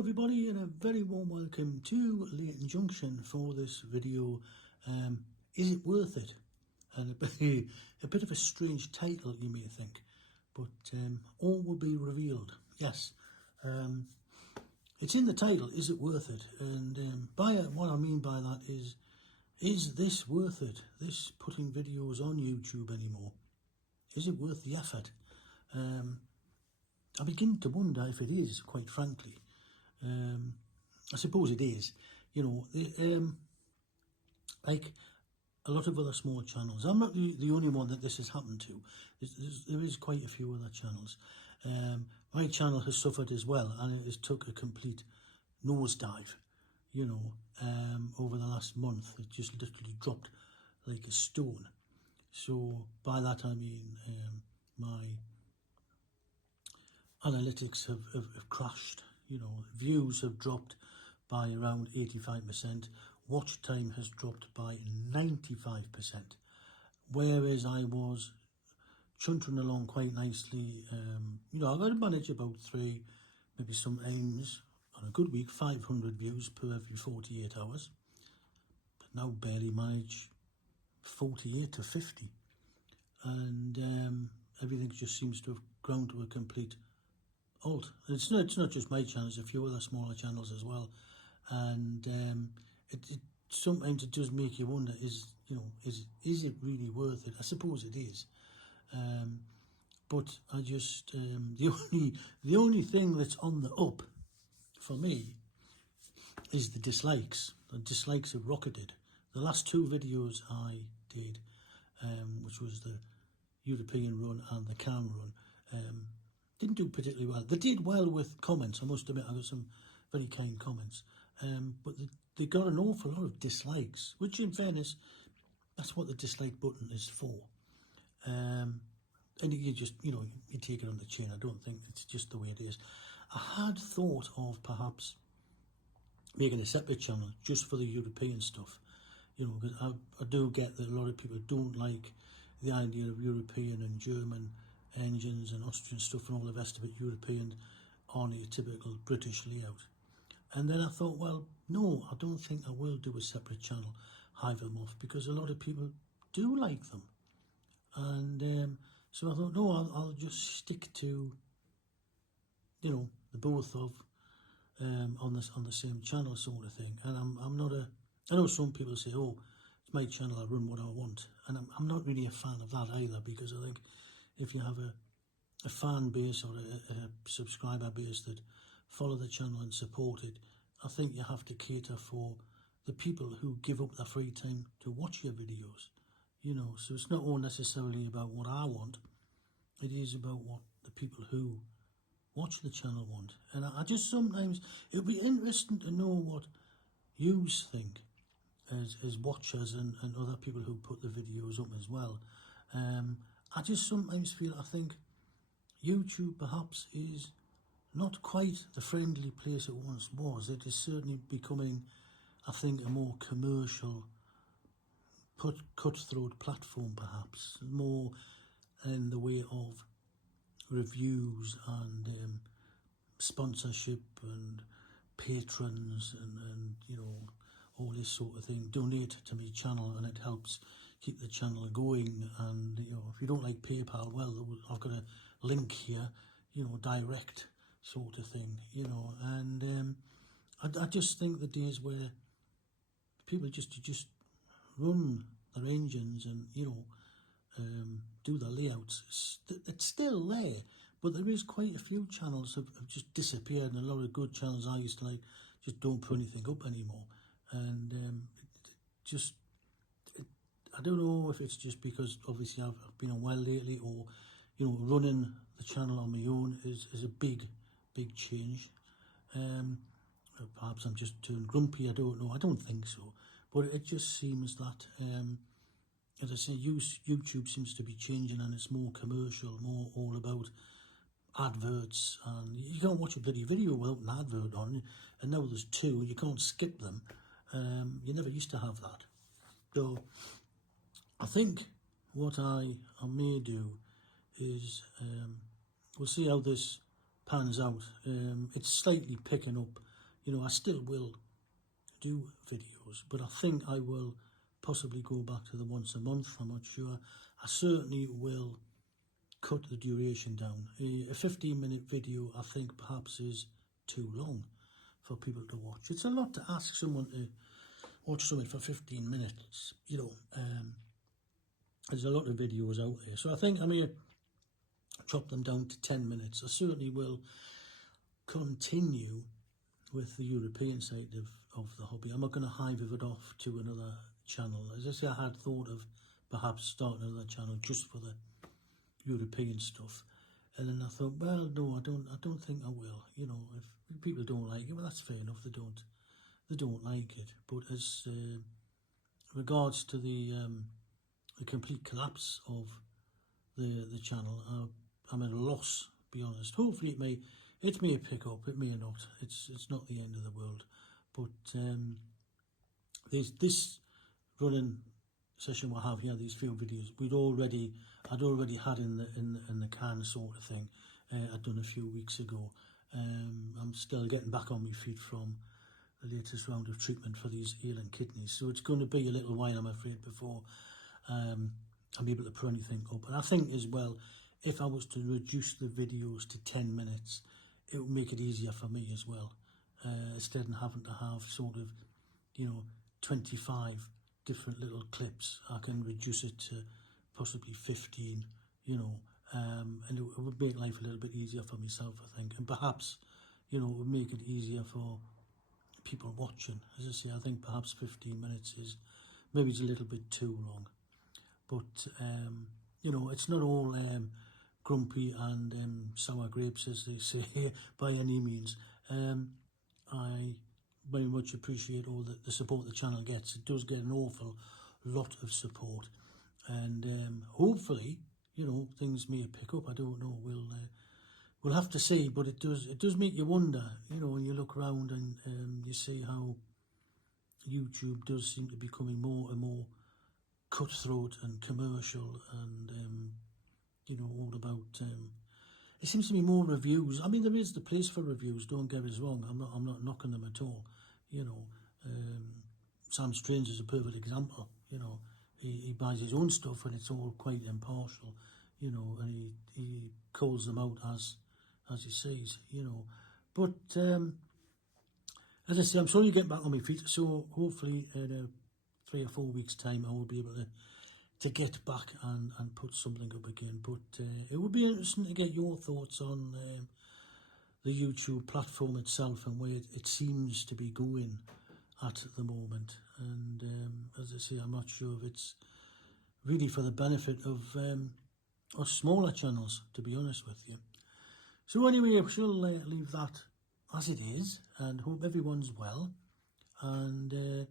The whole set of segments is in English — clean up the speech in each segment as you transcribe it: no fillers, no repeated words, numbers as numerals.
everybody, and a very warm welcome to Leighton Junction for this video. Is it worth it? And a bit of a strange title, you may think, but all will be revealed. Yes, it's in the title. Is it worth it? And what I mean by that is this worth it? This putting videos on YouTube anymore? Is it worth the effort? I begin to wonder if it is, quite frankly. I suppose it is. You know, like a lot of other small channels. I'm not the only one that this has happened to. There is quite a few other channels. My channel has suffered as well, and it has took a complete nosedive, you know, over the last month. It just literally dropped like a stone. So by that I mean my analytics have crashed. You know, views have dropped by around 85%. Watch time has dropped by 95%. Whereas I was chuntering along quite nicely. You know, I've got to manage about maybe sometimes on a good week, 500 views per every 48 hours. But now barely manage 48 to 50. And everything just seems to have ground to a complete halt. It's not just my channel, there's a few other smaller channels as well, and sometimes it does make you wonder: is it really worth it? I suppose it is, but I just the only thing that's on the up for me is the dislikes. The dislikes have rocketed. The last two videos I did, which was the European run and the Cam run, didn't do particularly well. They did well with comments, I must admit. I got some very kind comments. But they got an awful lot of dislikes, which in fairness, that's what the dislike button is for. And you just, you take it on the chin. I don't think it's just the way it is. I had thought of perhaps making a separate channel just for the European stuff. You know, because I do get that a lot of people don't like the idea of European and German engines and Austrian stuff and all the rest of it, European on a typical British layout. And then I thought, well, no, I don't think I will do a separate channel, hive them off, because a lot of people do like them. And so I thought, no, I'll just stick to, the both of on the same channel sort of thing. And I'm not I know some people say, oh, it's my channel, I run what I want. And I'm not really a fan of that either, because I think if you have a fan base or a subscriber base that follow the channel and support it, I think you have to cater for the people who give up their free time to watch your videos. So it's not all necessarily about what I want. It is about what the people who watch the channel want. And I just sometimes, it would be interesting to know what you think as watchers and other people who put the videos up as well. I just sometimes feel, I think YouTube perhaps is not quite the friendly place it once was. It is certainly becoming, I think, a more commercial, cutthroat platform perhaps, more in the way of reviews and sponsorship and patrons and all this sort of thing. Donate to my channel and it helps keep the channel going. And if you don't like PayPal, well, I've got a link here, direct sort of thing, and I just think the days where people just run their engines and do the layouts, it's still there, but there is quite a few channels have just disappeared, and a lot of good channels I used to like just don't put anything up anymore. And I don't know if it's just because obviously I've been unwell lately, or running the channel on my own is a big change. Perhaps I'm just turned grumpy, I don't know. I don't think so, but it just seems that as I say, YouTube seems to be changing, and it's more commercial, more all about adverts, and you can't watch a bloody video without an advert on, and now there's two, you can't skip them. You never used to have that. So I think what I may do is we'll see how this pans out. It's slightly picking up you know, I still will do videos, but I think I will possibly go back to the once a month. I'm not sure. I certainly will cut the duration down. A 15-minute video, I think, perhaps is too long for people to watch. It's a lot to ask someone to watch something for 15 minutes, you know. There's a lot of videos out there. So I think I'm going to chop them down to 10 minutes. I certainly will continue with the European side of the hobby. I'm not going to hive it off to another channel. As I say, I had thought of perhaps starting another channel just for the European stuff, and then I thought, well, no, I don't think I will. You know, if people don't like it, well, that's fair enough. They don't like it. But as regards to the complete collapse of the channel, I'm at a loss, to be honest. Hopefully it may pick up, it may not. It's not the end of the world. But there's this running session we have here, these few videos, I'd already had in the can, sort of thing. I'd done a few weeks ago. I'm still getting back on my feet from the latest round of treatment for these ailing kidneys, so it's going to be a little while, I'm afraid, before I'm able to put anything up. And I think as well, if I was to reduce the videos to 10 minutes, it would make it easier for me as well, instead of having to have sort of, you know, 25 different little clips. I can reduce it to possibly 15, you know, and it would make life a little bit easier for myself, I think, and perhaps, you know, it would make it easier for people watching. As I say, I think perhaps 15 minutes is maybe it's a little bit too long, but you know, it's not all grumpy and sour grapes, as they say here, by any means. I very much appreciate all the support the channel gets. It does get an awful lot of support, and hopefully, you know, things may pick up. I don't know. We'll have to see, but it does make you wonder, you know, when you look around and you see how YouTube does seem to be becoming more and more cutthroat and commercial, and you know, all about it seems to be more reviews. I mean, there is the place for reviews, don't get us wrong. I'm not knocking them at all. You know, Sam Strange is a perfect example. You know, he buys his own stuff and it's all quite impartial, you know, and he calls them out as he says, you know. But as I say, I'm slowly getting back on my feet, so hopefully in 3 or 4 weeks' time I will be able to get back and put something up again. But it would be interesting to get your thoughts on the YouTube platform itself and where it seems to be going at the moment. And as I say, I'm not sure if it's really for the benefit of us smaller channels, to be honest with you. So anyway, we shall leave that as it is, and hope everyone's well. And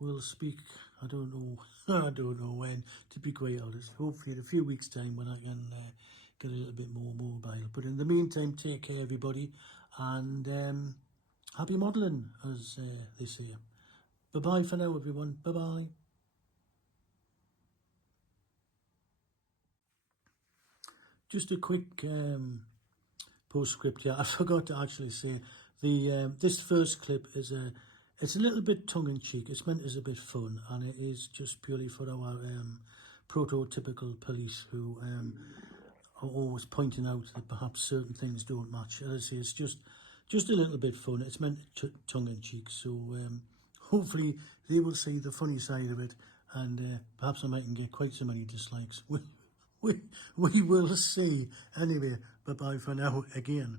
we'll speak, I don't know when, to be quite honest. Hopefully in a few weeks' time when I can get a little bit more mobile. But in the meantime, take care, everybody, and happy modelling, as they say. Bye-bye for now, everyone. Bye-bye. Just a quick postscript here. I forgot to actually say this first clip is it's a little bit tongue-in-cheek. It's meant as a bit fun, and it is just purely for our prototypical police who are always pointing out that perhaps certain things don't match. As I say, it's just a little bit fun. It's meant tongue-in-cheek, so hopefully they will see the funny side of it, and perhaps I mightn't get quite so many dislikes. We will see. Anyway, bye-bye for now again.